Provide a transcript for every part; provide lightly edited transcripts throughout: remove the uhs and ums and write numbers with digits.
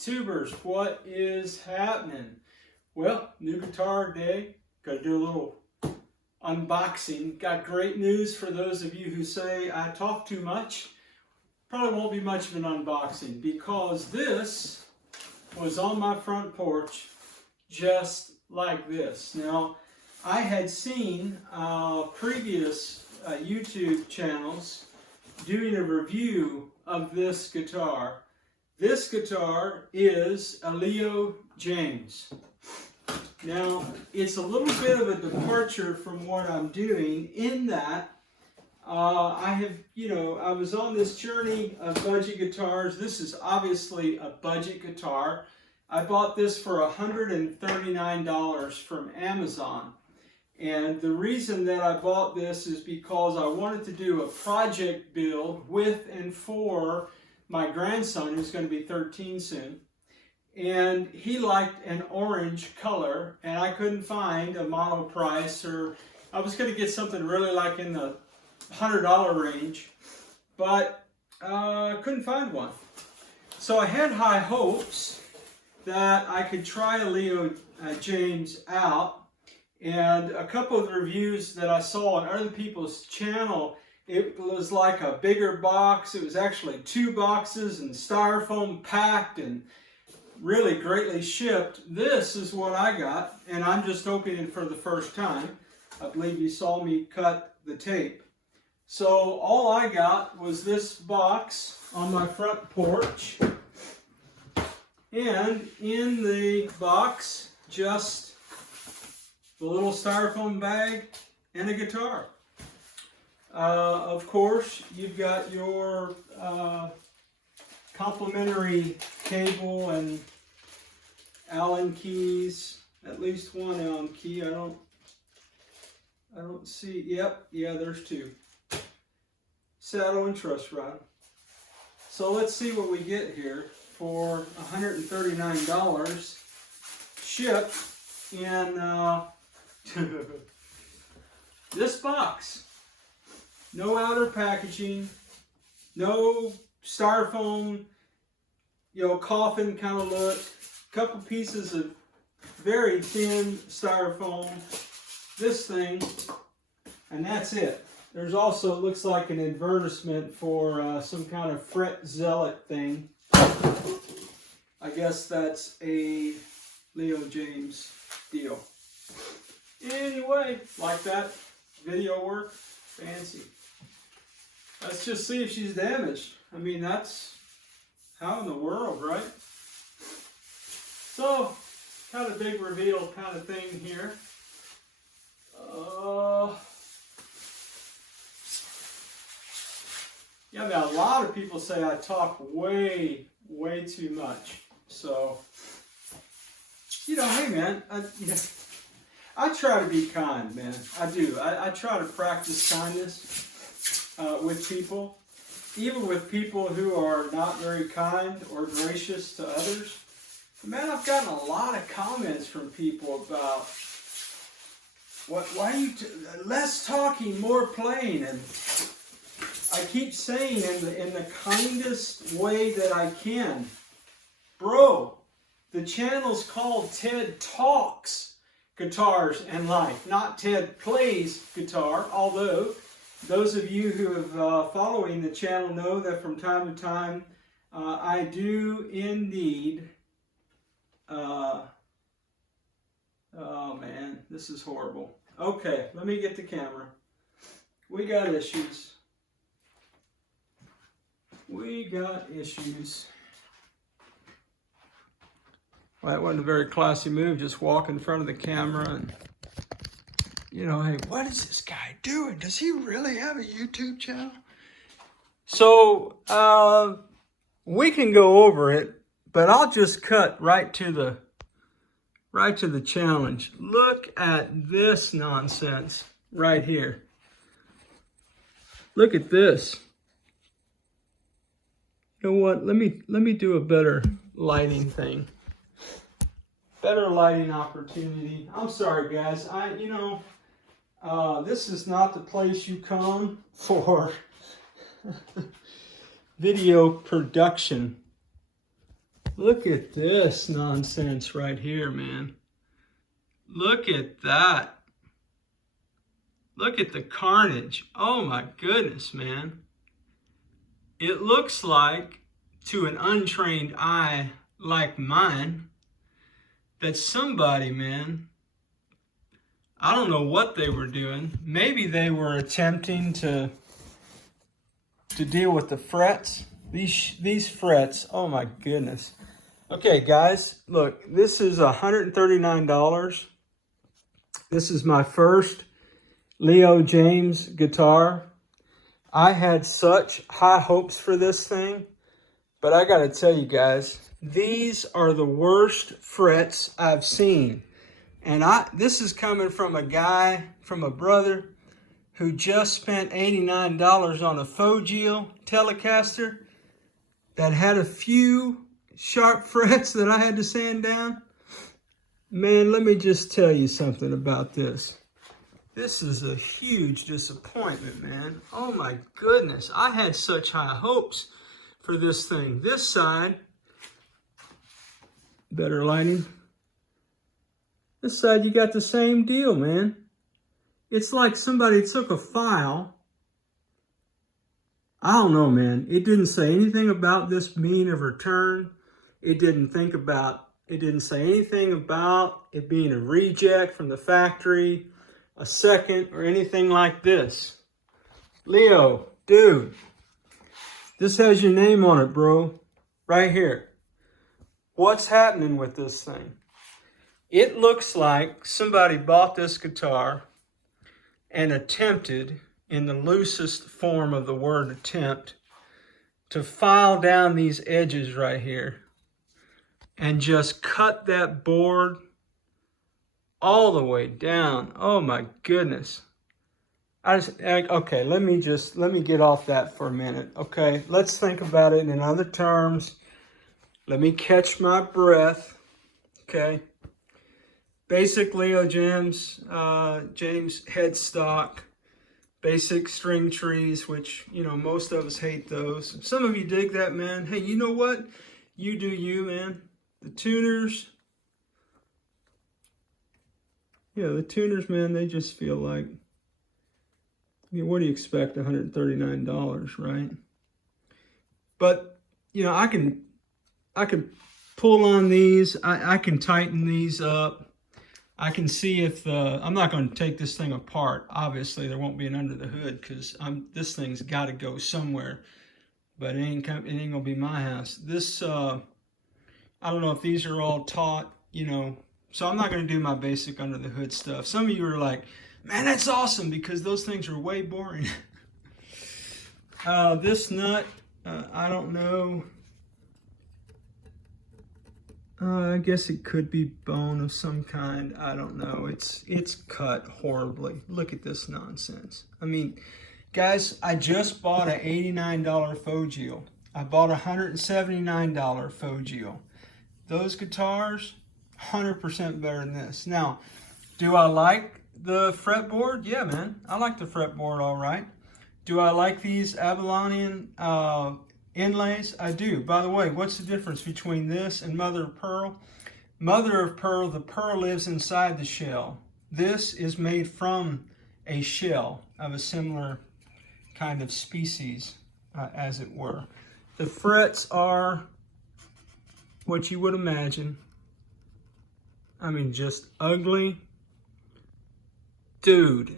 YouTubers, what is happening? Well, new guitar day. Got to do a little unboxing. Got great news for those of you who say I talk too much. Probably won't be much of an unboxing because this was on my front porch just like this. Now, I had seen previous YouTube channels doing a review of this guitar. This guitar is a Leo Jaymz. Now, it's a little bit of a departure from what I'm doing in that I was on this journey of budget guitars. This is obviously a budget guitar. I bought this for $139 from Amazon. And the reason that I bought this is because I wanted to do a project build with and for my grandson, who's going to be 13 soon. And he liked an orange color, and I couldn't find a mono price, or I was going to get something really like in the $100 range, but couldn't find one. So I had high hopes that I could try a Leo Jaymz out, and a couple of the reviews that I saw on other people's channel, it was like a bigger box. It was actually 2 boxes and styrofoam packed and really greatly shipped. This is what I got, and I'm just opening it for the first time. I believe you saw me cut the tape. So all I got was this box on my front porch, and in the box, just the little styrofoam bag and a guitar. Of course, you've got your complimentary cable and Allen keys, at least one Allen key. I don't see, yeah, there's 2. Saddle and truss rod. So let's see what we get here for $139 shipped in this box. No outer packaging, no styrofoam, coffin kind of look. Couple pieces of very thin styrofoam. This thing, and that's it. There's also, it looks like an advertisement for some kind of fret zealot thing. I guess that's a Leo Jaymz deal. Anyway, like that video work? Fancy. Let's just see if she's damaged. I mean, that's how in the world, right? So, kind of big reveal kind of thing here. Yeah, now a lot of people say I talk way too much. So, hey man, I try to be kind, man. I do. I try to practice kindness with people, even with people who are not very kind or gracious to others. Man, I've gotten a lot of comments from people about why are you less talking, more playing, and I keep saying in the kindest way that I can, bro, the channel's called Ted Talks Guitars and Life, not Ted Plays Guitar, although those of you who have following the channel know that from time to time I do indeed, oh man, this is horrible. Okay, let me get the camera. We got issues. We got issues. Well, that wasn't a very classy move, just walk in front of the camera and, hey, what is this guy doing? Does he really have a YouTube channel? So, we can go over it, but I'll just cut right to the challenge. Look at this nonsense right here. Look at this. You know what? Let me do a better lighting thing. Better lighting opportunity. I'm sorry, guys. This is not the place you come for video production. Look at this nonsense right here, man. Look at that. Look at the carnage. Oh my goodness, man. It looks like, to an untrained eye like mine, that somebody, man, I don't know what they were doing. Maybe they were attempting to deal with the frets. These frets, oh my goodness. Okay, guys, look, this is $139. This is my first Leo Jaymz guitar. I had such high hopes for this thing, but I gotta tell you guys, these are the worst frets I've seen. And this is coming from a guy, from a brother, who just spent $89 on a Fojill Telecaster that had a few sharp frets that I had to sand down. Man, let me just tell you something about this. This is a huge disappointment, man. Oh my goodness. I had such high hopes for this thing. This side, better lighting. This side, you got the same deal, man. It's like somebody took a file. I don't know, man. It didn't say anything about this being a return. It didn't say anything about it being a reject from the factory, a second, or anything like this. Leo, dude, this has your name on it, bro. Right here. What's happening with this thing? It looks like somebody bought this guitar and attempted, in the loosest form of the word attempt, to file down these edges right here and just cut that board all the way down. Oh my goodness. Okay, let me get off that for a minute. Okay, let's think about it in other terms. Let me catch my breath. Okay. Basic Leo Jaymz headstock, basic string trees, which, you know, most of us hate those. Some of you dig that, man. Hey, you know what? You do you, man. The tuners, man, they just feel like, I mean, what do you expect, $139, right? But, you know, I can pull on these. I can tighten these up. I can see if I'm not going to take this thing apart. Obviously, there won't be an under the hood because this thing's got to go somewhere. But it ain't going to be my house. This, I don't know if these are all taut, you know. So I'm not going to do my basic under the hood stuff. Some of you are like, man, that's awesome, because those things are way boring. This nut, I don't know. I guess it could be bone of some kind. I don't know. It's cut horribly. Look at this nonsense. I mean, guys, I just bought an $89 Fojill. I bought a $179 Fojill. Those guitars, 100% better than this. Now, do I like the fretboard? Yeah, man. I like the fretboard all right. Do I like these Avalonian inlays? I do. By the way, what's the difference between this and mother of pearl? Mother of pearl, the pearl lives inside the shell. This is made from a shell of a similar kind of species, as it were. The frets are what you would imagine. I mean, just ugly. Dude,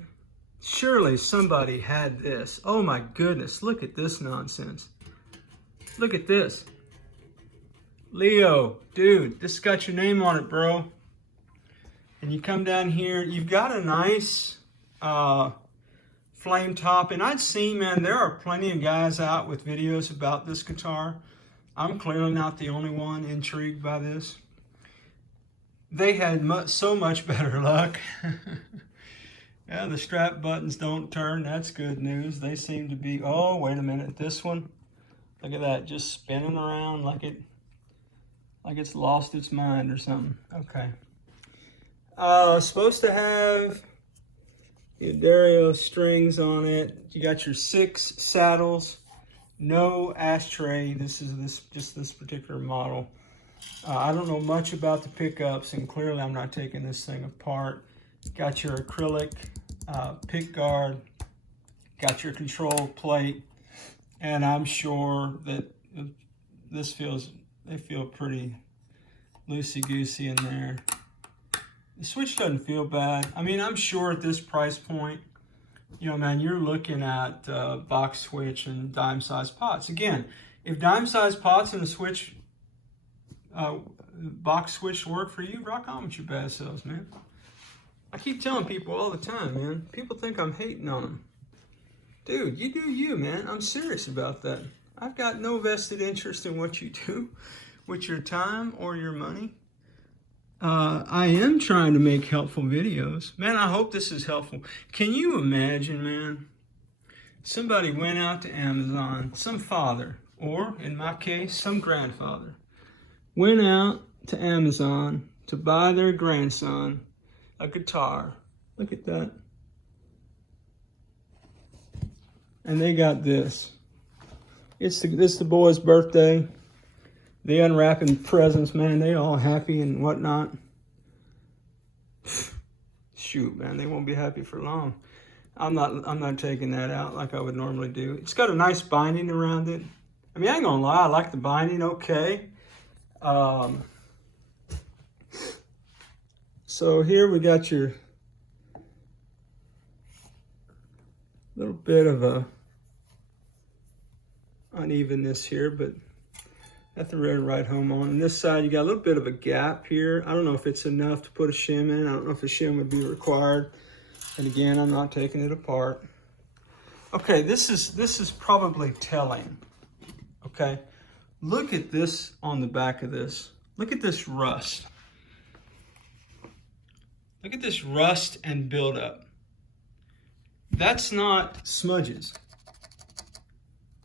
surely somebody had this. Oh my goodness, look at this nonsense. Look at this. Leo, dude, this got your name on it, bro. And you come down here, you've got a nice flame top. And I'd see, man, there are plenty of guys out with videos about this guitar. I'm clearly not the only one intrigued by this. They had so much better luck. Yeah, the strap buttons don't turn. That's good news. They seem to be, oh, wait a minute, this one. Look at that, just spinning around like it's lost its mind or something. Okay. Supposed to have your Dario strings on it. You got your 6 saddles. No ashtray. This is just this particular model. I don't know much about the pickups, and clearly I'm not taking this thing apart. Got your acrylic pick guard, got your control plate, and I'm sure that they feel pretty loosey-goosey in there. The switch doesn't feel bad. I mean, I'm sure at this price point, you know, man, you're looking at box switch and dime-sized pots. Again, if dime-sized pots and a switch, box switch work for you, rock on with your bad selves, man. I keep telling people all the time, man. People think I'm hating on them. Dude, you do you, man. I'm serious about that. I've got no vested interest in what you do with your time or your money. I am trying to make helpful videos. Man, I hope this is helpful. Can you imagine, man? Somebody went out to Amazon, some father, or in my case, some grandfather, went out to Amazon to buy their grandson a guitar. Look at that. And they got this. It's the boy's birthday. They unwrapping presents, man. They all happy and whatnot. Shoot, man, they won't be happy for long. I'm not taking that out like I would normally do. It's got a nice binding around it. I mean, I ain't gonna lie, I like the binding, okay. So here we got your little bit of a unevenness here, but nothing really to write home on. On this side, you got a little bit of a gap here. I don't know if it's enough to put a shim in. I don't know if a shim would be required. And again, I'm not taking it apart. Okay, this is probably telling. Okay, look at this on the back of this. Look at this rust. Look at this rust and buildup. That's not smudges.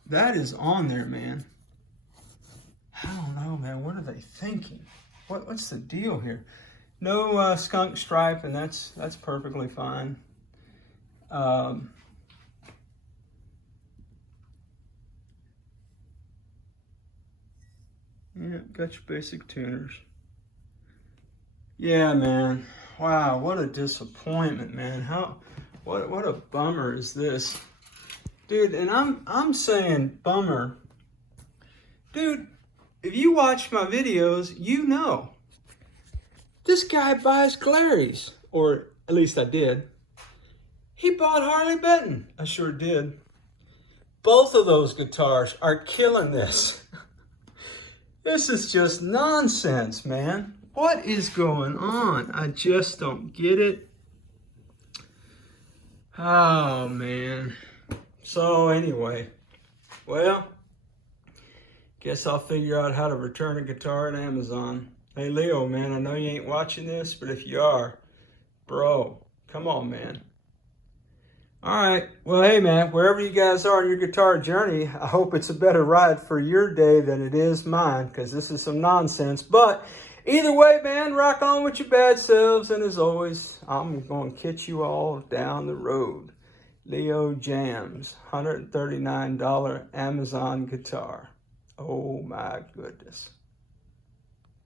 That is on there, man. I don't know, man. What are they thinking? What's the deal here? No skunk stripe, and that's perfectly fine. Yeah, got your basic tuners. Yeah, man. Wow, what a disappointment, man. What a bummer is this, dude? And I'm saying bummer, dude. If you watch my videos, you know this guy buys Clary's, or at least I did. He bought Harley Benton. I sure did. Both of those guitars are killing this. This is just nonsense, man. What is going on? I just don't get it. Oh, man. So anyway, well, guess I'll figure out how to return a guitar at Amazon. Hey, Leo, man, I know you ain't watching this, but if you are, bro, come on, man. All right. Well, hey, man, wherever you guys are on your guitar journey, I hope it's a better ride for your day than it is mine, because this is some nonsense. But either way, man, rock on with your bad selves. And as always, I'm going to catch you all down the road. Leo Jaymz, $139 Amazon guitar. Oh, my goodness.